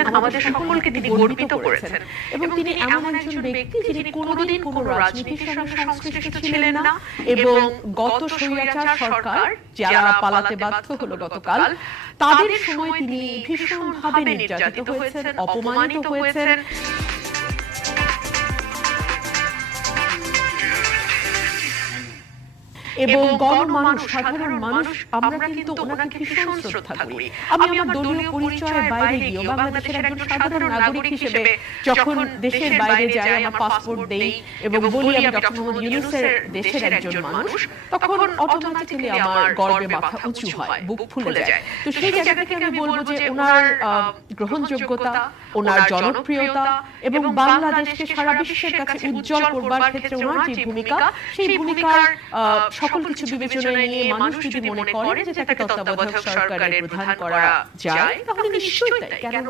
করেছেন, আমাদের সকলকে তিনি গর্বিত করেছেন। এবং তিনি এমন একজন ব্যক্তি যিনি কোনোদিন কোনো রাজনীতির সঙ্গে সংশ্লিষ্ট ছিলেন না এবং গত স্বৈরাচার সরকার যারা পালাতে বাধ্য হলো গতকাল, তাদের সময় তিনি ভীষণভাবে নির্যাতিত হয়েছেন, অপমানিত হয়েছেন। এবং গণমানুষ, সাধারণ মানুষ, আমরা কিন্তু ওনাকে ভীষণ শ্রদ্ধা করি। আমি আমার দলীয় পরিচয়ের বাইরে গিয়ে বাংলাদেশের একজন সাধারণ নাগরিক হিসেবে যখন দেশের বাইরে যাই, আমার পাসপোর্ট দেই এবং বলি আমি ডক্টর মোহাম্মদ ইউনূসের দেশের একজন মানুষ, তখন অটোমেটিক্যালি আমার গর্বে মাথা উঁচু হয়, বুক ফুলে যায়। তো সেই জায়গা থেকে আমি বলবো যে ওনার গ্রহণযোগ্যতা, ওনার জনপ্রিয়তা এবং বাংলাদেশকে সারা বিশ্বের কাছে উজ্জ্বল করবার ক্ষেত্রে ওনার যে ভূমিকা, সেই ভূমিকার সকল কিছু বিবেচনায় নিয়ে মানুষ যদি মনে করে যে তাকে তত্ত্বাবধায়ক সরকারের প্রধান করা যায়, তাহলে নিশ্চয়ই তাই। কেন